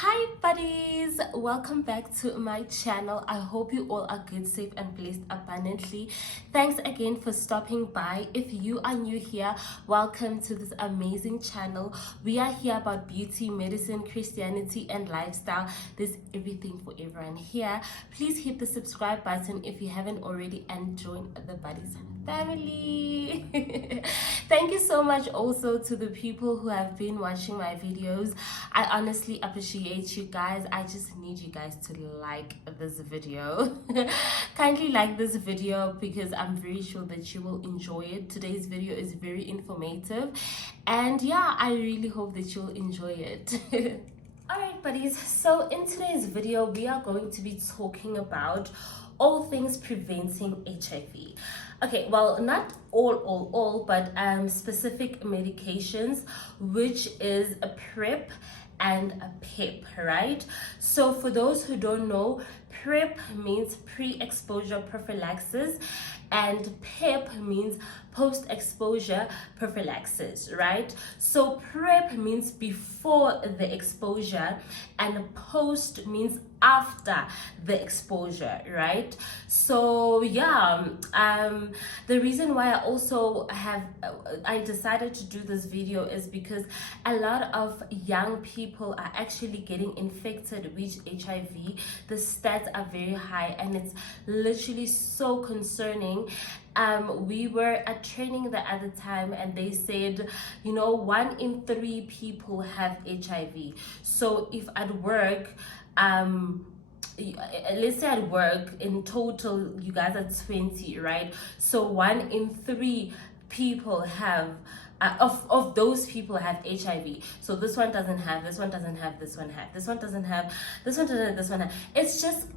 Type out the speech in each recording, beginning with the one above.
Hi buddies, welcome back to my channel. I hope you all are good, safe and blessed abundantly. Thanks again for stopping by. If you are new here, welcome to this amazing channel. We are here about beauty, medicine, Christianity and lifestyle. There's everything for everyone here. Please hit the subscribe button if you haven't already and join the buddies family. Thank you so much also to the people who have been watching my videos. I honestly appreciate you guys. I just need you guys to like this video. Kindly like this video because I'm very sure that you will enjoy it. Today's video is very informative and yeah, I really hope that you'll enjoy it. Alright buddies, so in today's video we are going to be talking about all things preventing HIV. Okay, well, not all, but specific medications, which is a PrEP and a PEP, right? So for those who don't know, PrEP means pre-exposure prophylaxis and PEP means post-exposure prophylaxis, right? So PrEP means before the exposure and post means after the exposure, right? So yeah, the reason why I decided to do this video is because a lot of young people are actually getting infected with HIV. The stats are very high and it's literally so concerning. We were at training the other time and they said, 1 in 3 people have HIV. So if at work, let's say at work in total you guys are 20, right? So 1 in 3 people have of those people have HIV. So this one doesn't have, this one doesn't have, this one have, this one doesn't have, this one doesn't have, this one have. It's just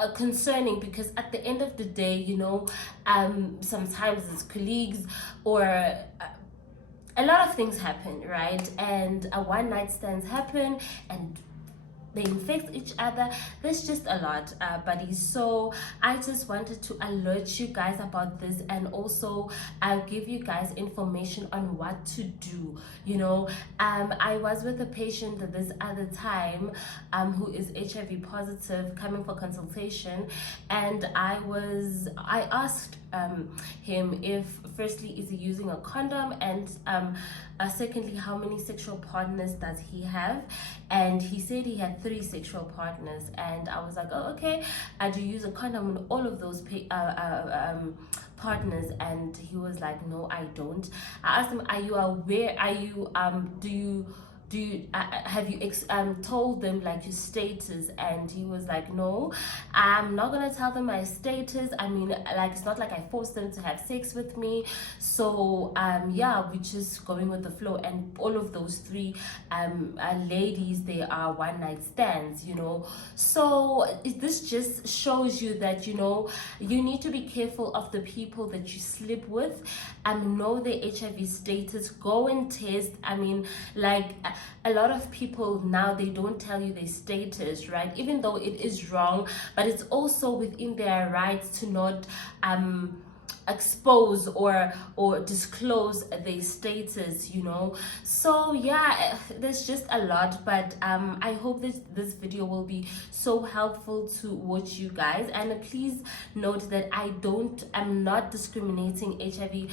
a concerning because at the end of the day, sometimes it's colleagues or a lot of things happen, right? And one night stands happen and they infect each other. There's just a lot, buddies. So I just wanted to alert you guys about this, and also I'll give you guys information on what to do. I was with a patient this other time who is HIV positive, coming for consultation, and I asked him if firstly is he using a condom, and secondly how many sexual partners does he have, and he said he had 3 sexual partners. And I was like, oh, okay, do you use a condom on all of those partners? And he was like, no, I don't. I asked him, are you aware, have you told them like your status? And he was like, no, I'm not gonna tell them my status. I mean, like, it's not like I forced them to have sex with me. So yeah, we're just going with the flow. And all of those 3 ladies, they are one night stands. So this just shows you that you need to be careful of the people that you sleep with, know the HIV status, go and test. I mean, like, a lot of people now, they don't tell you their status, right? Even though it is wrong, but it's also within their rights to not expose or disclose their status. So yeah, there's just a lot, but I hope this video will be so helpful to watch you guys. And please note that I'm not discriminating HIV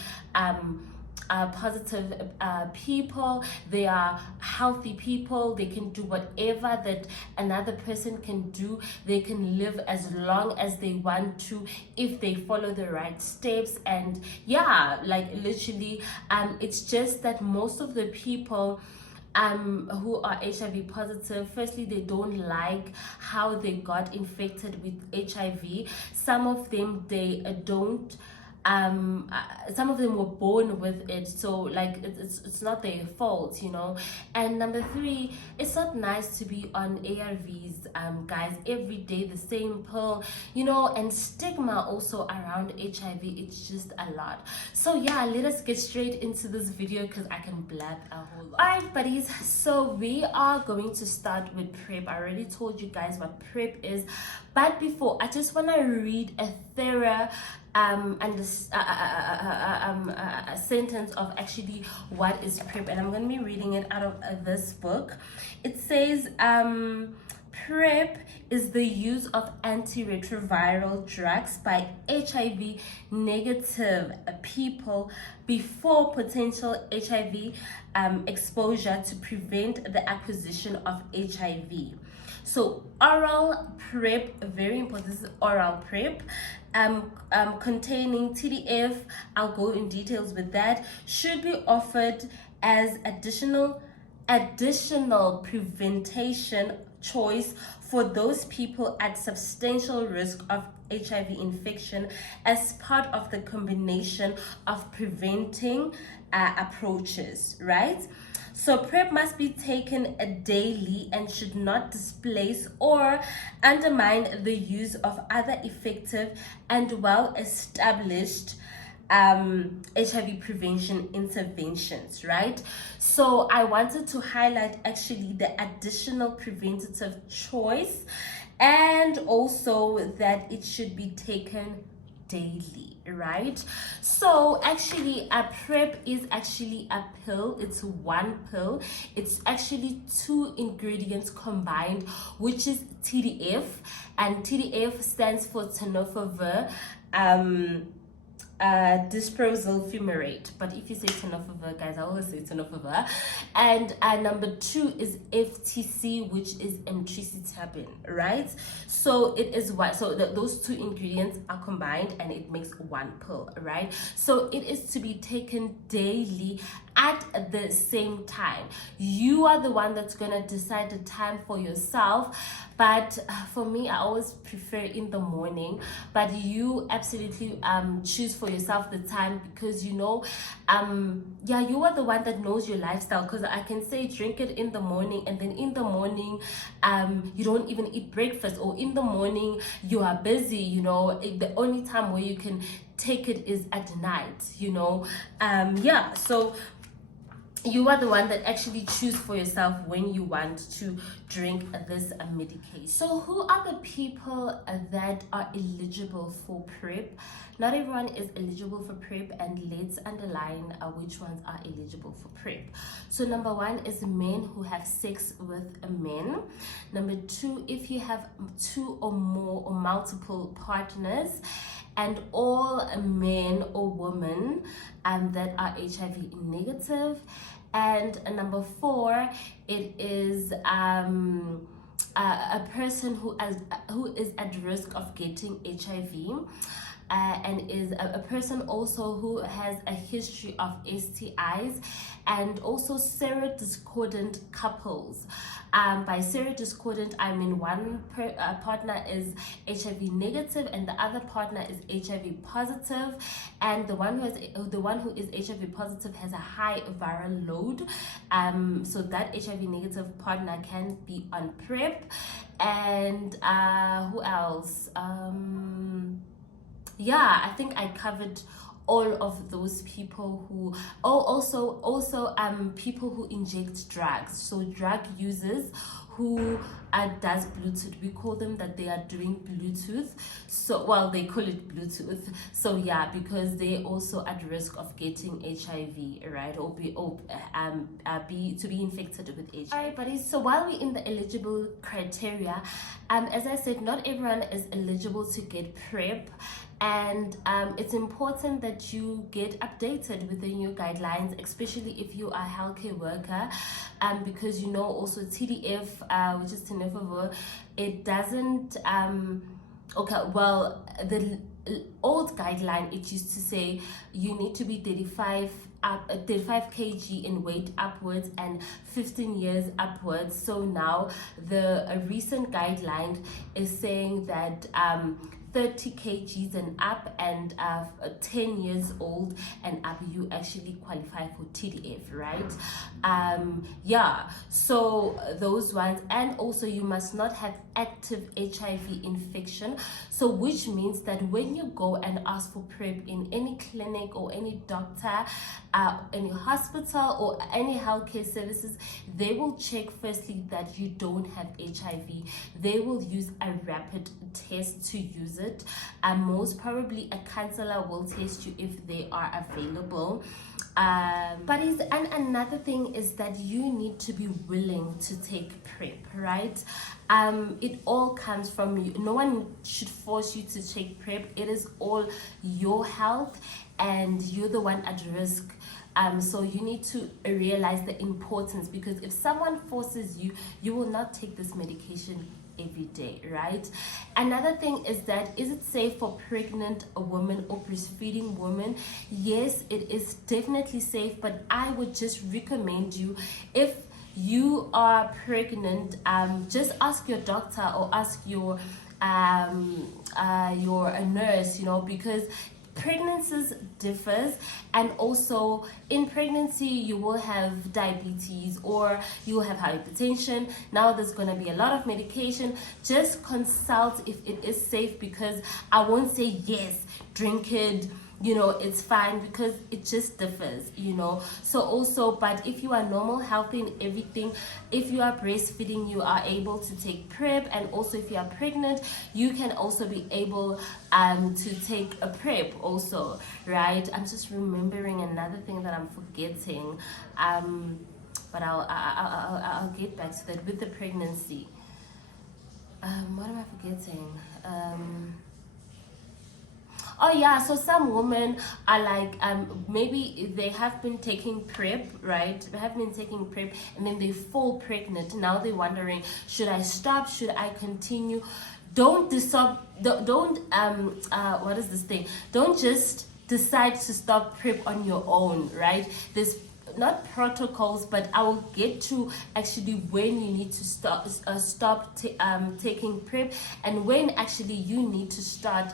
positive people. They are healthy people. They can do whatever that another person can do. They can live as long as they want to if they follow the right steps. And yeah, like, literally, it's just that most of the people who are HIV positive, firstly, they don't like how they got infected with HIV. Some of them, they don't some of them were born with it, so like it's not their fault. And number 3, it's not nice to be on ARVs, guys, every day, the same pill, and stigma also around HIV. It's just a lot. So yeah, let us get straight into this video because I can blab a whole lot. Alright buddies, so we are going to start with PrEP. I already told you guys what PrEP is, but before, I just want to read a thorough a sentence of actually what is PrEP, and I'm going to be reading it out of this book. It says PrEP is the use of antiretroviral drugs by HIV negative people before potential HIV exposure to prevent the acquisition of HIV. So oral PrEP, very important, this is oral PrEP, containing TDF, I'll go in details with that, should be offered as additional prevention choice for those people at substantial risk of HIV infection as part of the combination of preventing approaches, right? So PrEP must be taken daily and should not displace or undermine the use of other effective and well-established HIV prevention interventions, right? So I wanted to highlight actually the additional preventative choice, and also that it should be taken daily, right? So actually a PrEP is actually a pill. It's one pill. It's actually 2 ingredients combined, which is TDF, and TDF stands for tenofovir disprosyl fumarate, but if you say tenofovir, guys, I always say tenofovir. And number 2 is FTC, which is emtricitabine, right? So it is what, so those 2 ingredients are combined and it makes one pill, right? So it is to be taken daily at the same time. You are the one that's gonna decide the time for yourself, but for me, I always prefer in the morning, but you absolutely choose for yourself the time, because you know, yeah, you are the one that knows your lifestyle. Because I can say drink it in the morning, and then in the morning you don't even eat breakfast, or in the morning you are busy, you know, the only time where you can take it is at night, you know. Yeah, so you are the one that actually choose for yourself when you want to drink this medication. So who are the people that are eligible for PrEP? Not everyone is eligible for PrEP, and let's underline which ones are eligible for PrEP. So number 1 is men who have sex with men. Number 2, if you have 2 or more or multiple partners, and all men or women that are HIV negative. And number 4, it is a person who is at risk of getting HIV. And is a person also who has a history of STIs, and also serodiscordant couples. By serodiscordant, I mean one partner is HIV negative and the other partner is HIV positive, and the one who is HIV positive has a high viral load. So that HIV negative partner can be on PrEP. And who else? Yeah, I think I covered all of those people who also people who inject drugs, so drug users who does Bluetooth. We call them that they are doing Bluetooth. So, well, they call it Bluetooth. So yeah, because they also at risk of getting HIV, right, or be infected with HIV. Alright, buddies. So while we're in the eligible criteria, as I said, not everyone is eligible to get PrEP. And it's important that you get updated with the new guidelines, especially if you are a healthcare worker, because you know also TDF, which is tenofovir, it doesn't okay, well, the old guideline, it used to say you need to be 35 kg in weight upwards and 15 years upwards. So now the recent guideline is saying that 30 kgs and up, and 10 years old and up, you actually qualify for TDF, right? Yeah, so those ones. And also you must not have active HIV infection, so which means that when you go and ask for PrEP in any clinic or any doctor, any hospital or any healthcare services, they will check firstly that you don't have HIV. They will use a rapid test to use it. Most probably a counselor will test you if they are available. But and another thing is that you need to be willing to take PrEP, right? It all comes from you. No one should force you to take PrEP. It is all your health, and you're the one at risk. So you need to realize the importance, because if someone forces you, you will not take this medication every day, right? Another thing is that, is it safe for pregnant women or breastfeeding women? Yes, it is definitely safe, but I would just recommend you, if you are pregnant, just ask your doctor or ask your nurse, because pregnancies differs, and also in pregnancy you will have diabetes or you will have hypertension. Now there's going to be a lot of medication. Just consult if it is safe, because I won't say yes, drink it, it's fine, because it just differs, so also. But if you are normal, healthy and everything, if you are breastfeeding, you are able to take PrEP, and also if you are pregnant, you can also be able to take a PrEP also, right? I'm just remembering another thing that I'm forgetting, but I'll get back to that with the pregnancy. What am I forgetting? Oh yeah, so some women are like, maybe they have been taking PrEP, right? They have been taking PrEP and then they fall pregnant. Now they're wondering, should I stop? Should I continue? Don't decide. Don't what is this thing? Don't just decide to stop PrEP on your own, right? There's not protocols, but I will get to actually when you need to stop taking PrEP, and when actually you need to start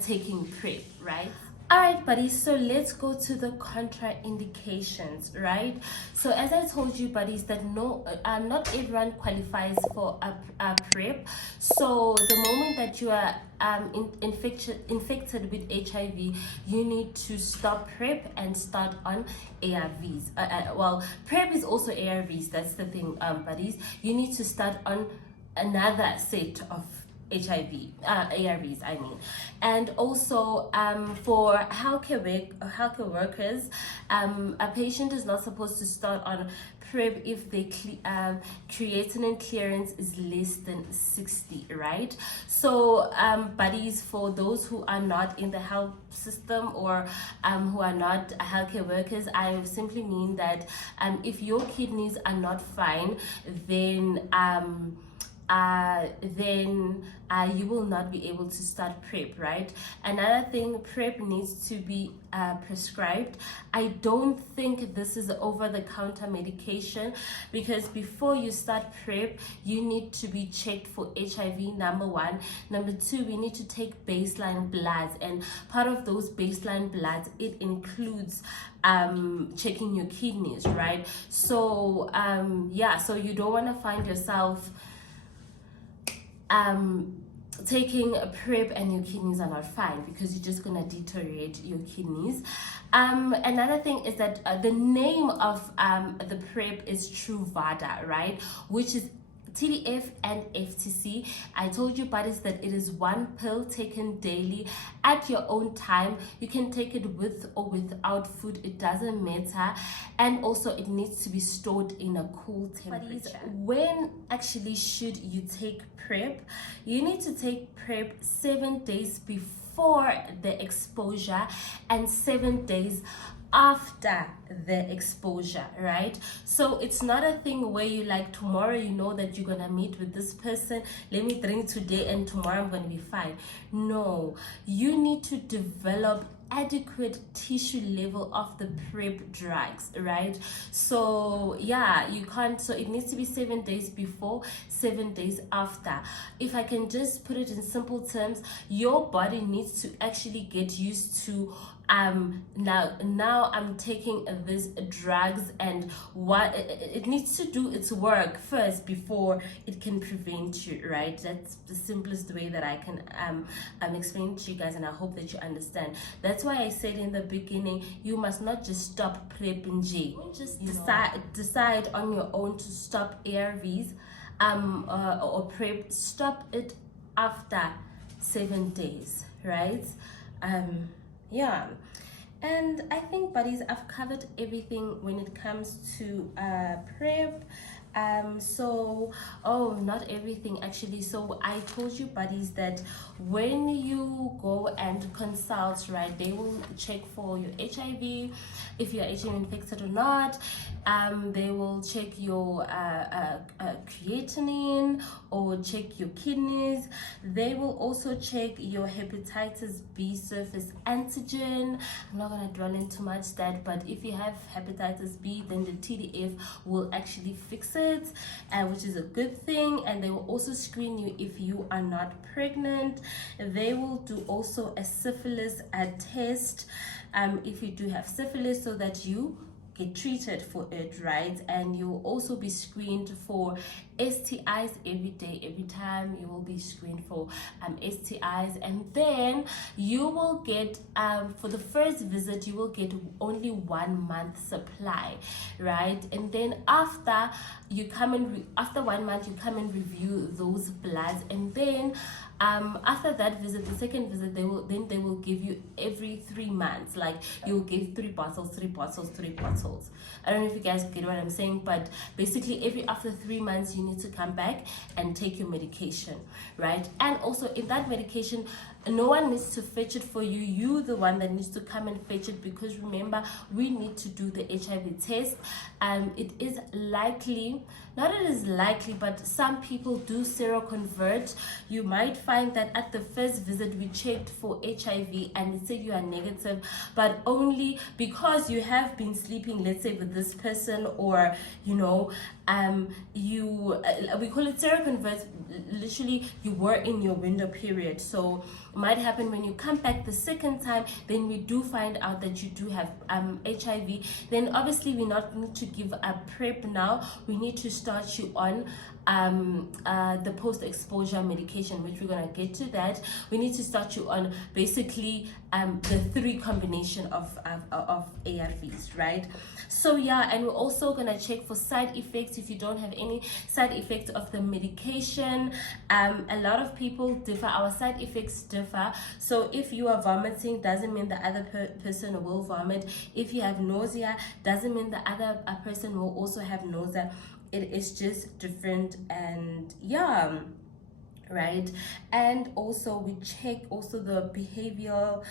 taking PrEP, right? Alright, buddies, so let's go to the contraindications, right? So as I told you, buddies, that not everyone qualifies for a PrEP. So the moment that you are infected with HIV, you need to stop PrEP and start on ARVs. Well, PrEP is also ARVs, that's the thing, buddies. You need to start on another set of HIV, ARVs, I mean. And also for healthcare workers, a patient is not supposed to start on PrEP if the creatinine clearance is less than 60, right? So buddies, for those who are not in the health system or who are not healthcare workers, I simply mean that if your kidneys are not fine, then you will not be able to start PrEP, right? Another thing, PrEP needs to be prescribed. I don't think this is over-the-counter medication, because before you start PrEP, you need to be checked for HIV, number one. Number two, we need to take baseline bloods, and part of those baseline bloods, it includes checking your kidneys, right? So yeah, so you don't want to find yourself taking a PrEP and your kidneys are not fine, because you're just gonna deteriorate your kidneys. Another thing is that the name of the PrEP is Truvada, right, which is TDF and FTC. I told you, buddies, that it is one pill taken daily at your own time. You can take it with or without food, it doesn't matter. And also it needs to be stored in a cool temperature. When actually should you take PrEP? You need to take PrEP 7 days before the exposure and 7 days after the exposure, right? So it's not a thing where you like tomorrow you know that you're gonna meet with this person, let me drink today and tomorrow I'm gonna be fine. No, you need to develop adequate tissue level of the PrEP drugs, right? So yeah, you can't, so it needs to be 7 days before, 7 days after. If I can just put it in simple terms, your body needs to actually get used to now I'm taking these drugs, and what it needs to do its work first before it can prevent you, right? That's the simplest way that I can explain to you guys, and I hope that you understand. That's why I said in the beginning, you must not just stop PrEP and J. Just decide on your own to stop ARVs or PrEP. Stop it after 7 days, right? Yeah. And I think, buddies, I've covered everything when it comes to PrEP. So, oh, not everything actually. So I told you, buddies, that when you go and consult, right, they will check for your HIV, if you're HIV infected or not. They will check your creatinine or check your kidneys. They will also check your hepatitis B surface antigen. I'm not gonna dwell into much that, but if you have hepatitis B, then the TDF will actually fix it, which is a good thing. And they will also screen you if you are not pregnant. They will do also a syphilis test if you do have syphilis, so that you get treated for it, right? And you will also be screened for STIs every day. Every time you will be screened for STIs. And then you will get for the first visit, you will get only 1 month supply, right? And then after you come and after 1 month, you come and review those bloods. And then after that visit, the second visit, they will give you every 3 months. Like, you'll get 3 bottles, 3 bottles, 3 bottles. I don't know if you guys get what I'm saying, but basically after 3 months, you need to come back and take your medication, right? And also in that medication, no one needs to fetch it for you. You the one that needs to come and fetch it, because remember, we need to do the HIV test. It is likely, not it is likely, but some people do seroconvert. You might find that at the first visit we checked for HIV and it said you are negative, but only because you have been sleeping, let's say, with this person, or we call it seroconvert. Literally, you were in your window period. So it might happen when you come back the second time, then we do find out that you do have HIV. Then obviously we not need to give a PrEP now. We need to start you on the post-exposure medication, which we're gonna get to that. We need to start you on basically the 3 combination of ARVs, right? So yeah, and we're also gonna check for side effects. If you don't have any side effects of the medication, a lot of people differ. Our side effects differ. So if you are vomiting, doesn't mean the other person will vomit. If you have nausea, doesn't mean the other person will also have nausea. It is just different. And yeah, right? And also we check also the behavioral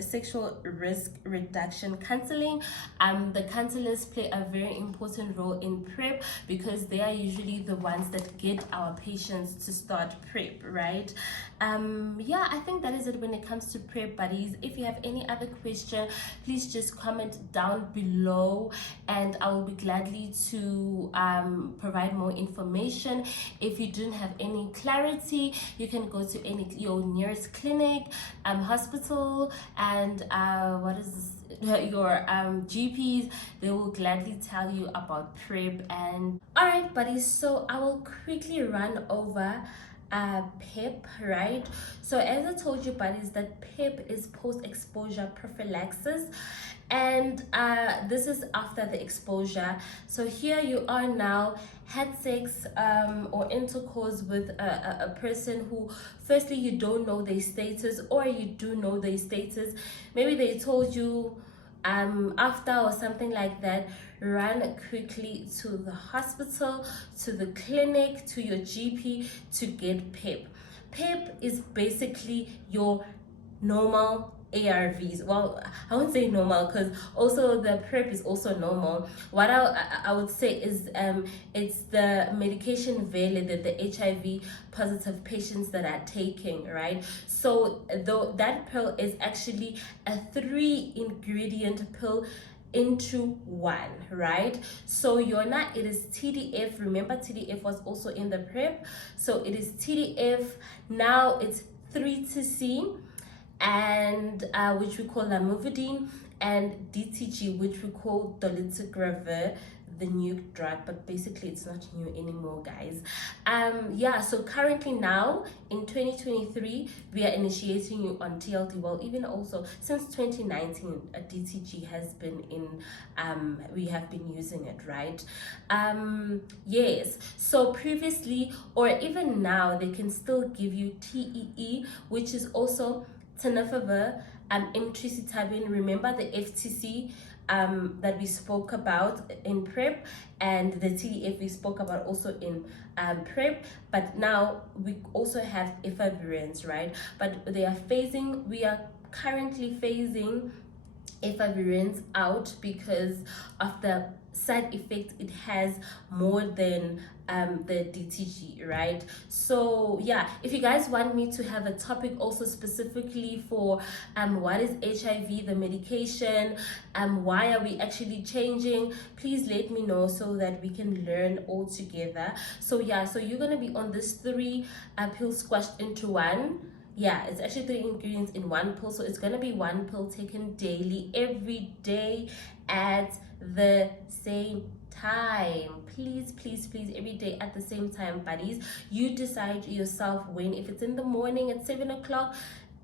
sexual risk reduction counseling. The counselors play a very important role in PrEP, because they are usually the ones that get our patients to start PrEP, right? Yeah, I think that is it when it comes to PrEP, buddies. If you have any other question, please just comment down below and I will be gladly to provide more information. If you didn't have any clarity, you can go to your nearest clinic, hospital, and your GPs. They will gladly tell you about PrEP. And all right, buddies, so I will quickly run over PEP, right? So as I told you, buddies, that PEP is post-exposure prophylaxis, and this is after the exposure. So here you are now, had sex or intercourse with a person who, firstly, you don't know their status, or you do know their status. Maybe they told you after or something like that. Run quickly to the hospital, to the clinic, to your GP to get PEP. PEP is basically your normal ARVs. Well, I won't say normal, because also the PrEP is also normal. What I would say is it's the medication valid that the HIV positive patients that are taking, right? So though that pill is actually a 3-ingredient pill into one, right? So it is TDF. Remember, TDF was also in the PrEP. So it is TDF. Now it's 3-TC, and which we call lamivudine, and DTG, which we call dolutegravir. the new drug, but basically it's not new anymore, guys. Yeah, so currently now in 2023 we are initiating you on TLD. Well, even also since 2019 a DTG has been in, we have been using it, right? Yes, so previously or even now they can still give you TEE, which is also tenofovir, emtricitabine. Remember the FTC that we spoke about in PrEP, and the TDF we spoke about also in PrEP, but now we also have efavirenz, right? But they are phasing, we are currently phasing efavirenz out because of the side effect it has more than the DTG, right? So yeah, if you guys want me to have a topic also specifically for what is HIV, the medication, why are we actually changing, please let me know so that we can learn all together. So yeah, so you're gonna be on this 3 pills squashed into one. Yeah, it's actually 3 ingredients in one pill, so it's gonna be 1 pill taken daily, every day at the same time. Please, please, please, every day at the same time, buddies. You decide yourself when. If it's in the morning at 7 o'clock,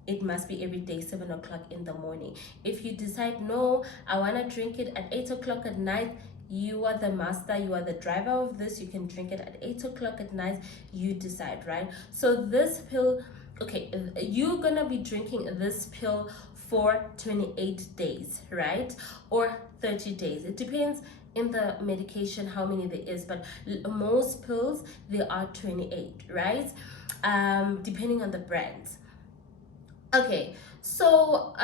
it must be every day 7 o'clock in the morning. If you decide, no, I want to drink it at 8 o'clock at night, you are the master, you are the driver of this. You can drink it at 8 o'clock at night. You decide, right? So this pill, okay, you're gonna be drinking this pill for 28 days, right? Or 30 days. It depends in the medication how many there is, but most pills they are 28, right? Depending on the brands. Okay, so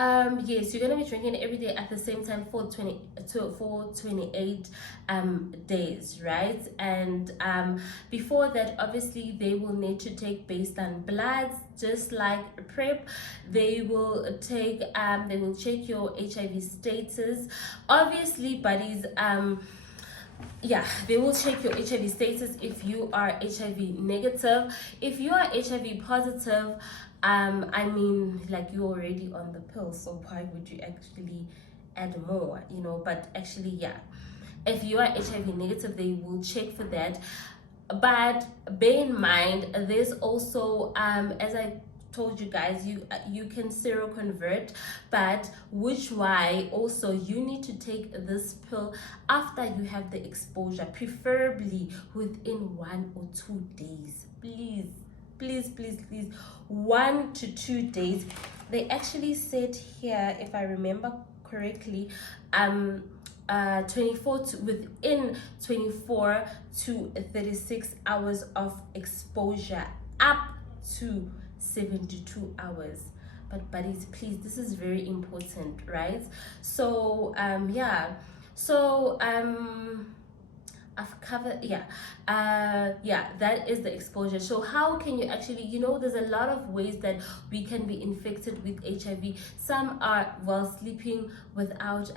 yes, you're gonna be drinking it every day at the same time for 28 days, right? And before that, obviously they will need to take based on bloods, just like PrEP. They will take they will check your HIV status, obviously, buddies. Yeah, they will check your HIV status if you are HIV negative. If you are HIV positive, I mean, like, you're already on the pill, so why would you actually add more, you know? But actually, yeah, if you are HIV negative, they will check for that. But bear in mind, there's also as I told you guys, you can seroconvert, but which why also you need to take this pill after you have the exposure, preferably within 1 or 2 days. Please, please, please, please, 1 to 2 days. They actually said here, if I remember correctly, within 24 to 36 hours of exposure, up to 72 hours. But buddies, please, this is very important, right? So yeah, so I've covered, yeah, yeah, that is the exposure. So how can you actually, you know, there's a lot of ways that we can be infected with HIV. Some are while sleeping without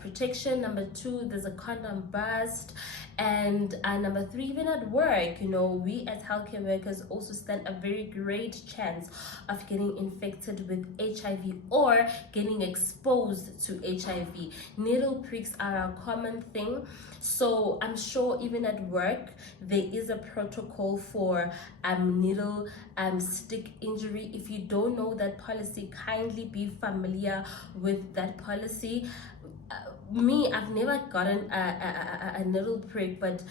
protection. Number 2, there's a condom burst. And number 3, even at work, you know, we as healthcare workers also stand a very great chance of getting infected with HIV or getting exposed to HIV. Needle pricks are a common thing. So I'm sure even at work there is a protocol for needle stick injury. If you don't know that policy, kindly be familiar with that policy. Me, I've never gotten a needle prick, but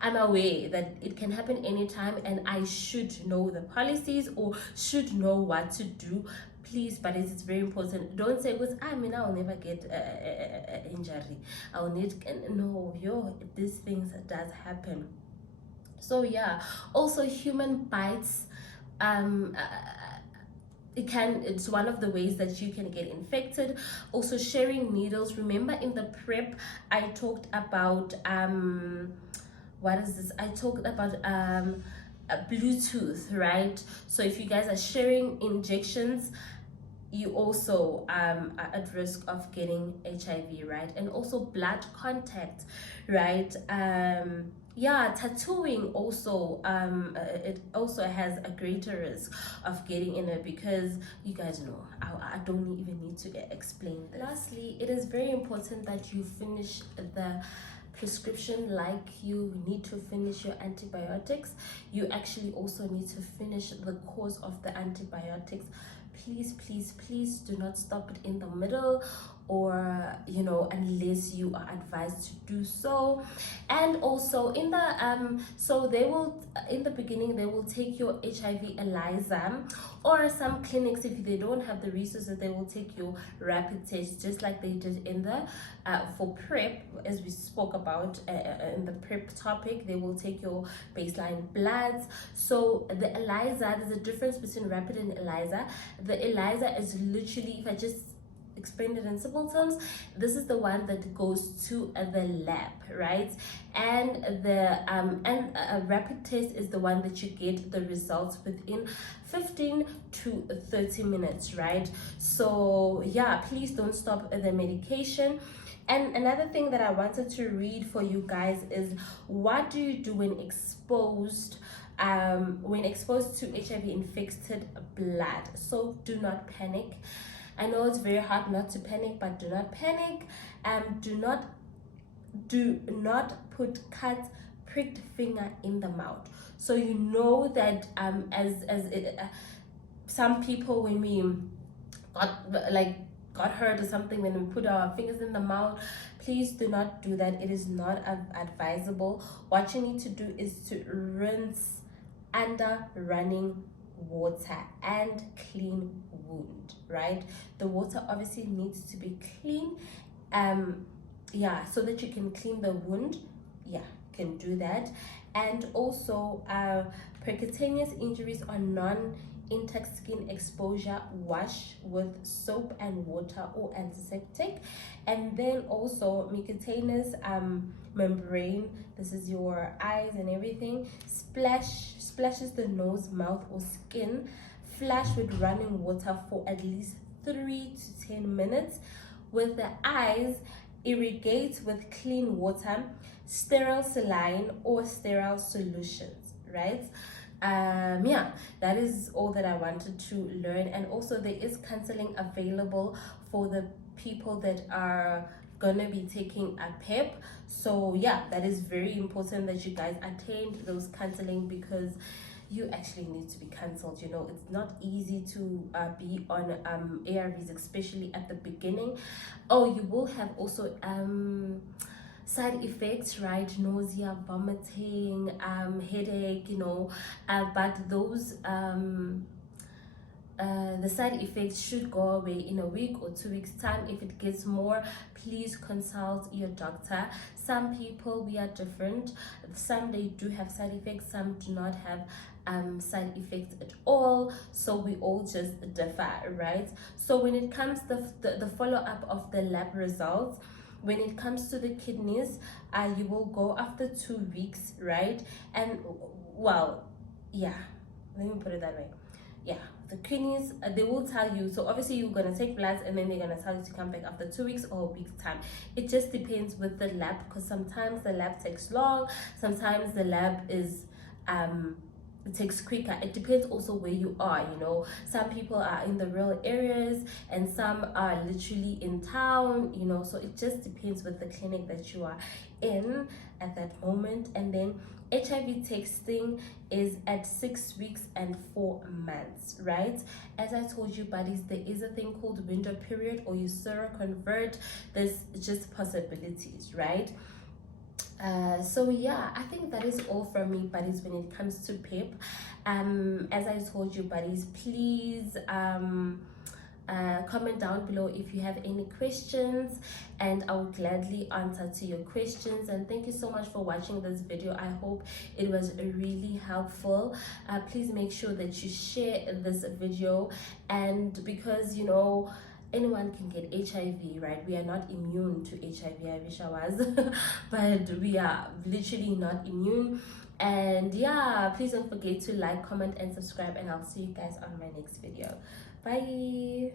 I'm aware that it can happen anytime, and I should know the policies or should know what to do. Please, but it's very important. Don't say, because I mean, I'll never get injury. I'll need, no, these things does happen. So yeah, also human bites. It's one of the ways that you can get infected. Also sharing needles. Remember in the PrEP I talked about what is this, I talked about Bluetooth, right? So if you guys are sharing injections, you also are at risk of getting HIV, right? And also blood contact, right? Yeah, tattooing also, it also has a greater risk of getting in it, because you guys know, I don't even need to explain this. Lastly, it is very important that you finish the prescription, like you need to finish your antibiotics, you actually also need to finish the course of the antibiotics. Please, please, please do not stop it in the middle, or unless you are advised to do so. And also in the so they will, in the beginning, they will take your HIV ELISA, or some clinics, if they don't have the resources, they will take your rapid test, just like they did in the for PrEP, as we spoke about in the PrEP topic. They will take your baseline bloods. So the ELISA, there's a difference between rapid and ELISA. The ELISA is literally, if I just explain it in simple terms, this is the one that goes to the lab, right? And the a rapid test is the one that you get the results within 15 to 30 minutes, right? So yeah, please don't stop the medication. And another thing that I wanted to read for you guys is, what do you do when exposed to HIV infected blood? So do not panic. I know it's very hard not to panic, but do not panic. Do not put cut pricked finger in the mouth. So you know that some people, when we got hurt or something, when we put our fingers in the mouth, please do not do that. It is not advisable. What you need to do is to rinse under running water and clean wound, right? The water obviously needs to be clean, so that you can clean the wound. Can do that. And also percutaneous injuries or non-intact skin exposure, wash with soap and water or antiseptic. And then also mucocutaneous membrane, this is your eyes and everything, splashes the nose, mouth or skin, flush with running water for at least 3 to 10 minutes. With the eyes, irrigate with clean water, sterile saline or sterile solutions, right? That is all that I wanted to learn. And also there is counseling available for the people that are gonna be taking a PEP. So yeah, that is very important that you guys attend those counseling, because you actually need to be cancelled. It's not easy to be on ARVs, especially at the beginning. You will have also side effects, right? Nausea, vomiting, headache, but those the side effects should go away in a week or 2 weeks time. If it gets more, please consult your doctor. Some people, we are different. Some, they do have side effects, some do not have side effects at all. So we all just differ, right? So when it comes to the follow-up of the lab results, when it comes to the kidneys, you will go after 2 weeks, right? And well, let me put it that way. The kidneys, they will tell you. So obviously you're gonna take bloods, and then they're gonna tell you to come back after 2 weeks or a week's time. It just depends with the lab, because sometimes the lab takes long, sometimes the lab is it takes quicker. It depends also where you are. Some people are in the rural areas and some are literally in town, so it just depends with the clinic that you are in at that moment. And then HIV testing is at 6 weeks and 4 months, right? As I told you, buddies, there is a thing called window period, or you seroconvert. There's just possibilities, right? So yeah, I think that is all from me, buddies, when it comes to PEP. As I told you, buddies, please comment down below if you have any questions, and I will gladly answer to your questions. And thank you so much for watching this video. I hope it was really helpful. Please make sure that you share this video, and because anyone can get HIV, right? We are not immune to HIV. I wish I was, but we are literally not immune. And yeah, please don't forget to like, comment and subscribe, and I'll see you guys on my next video. Bye.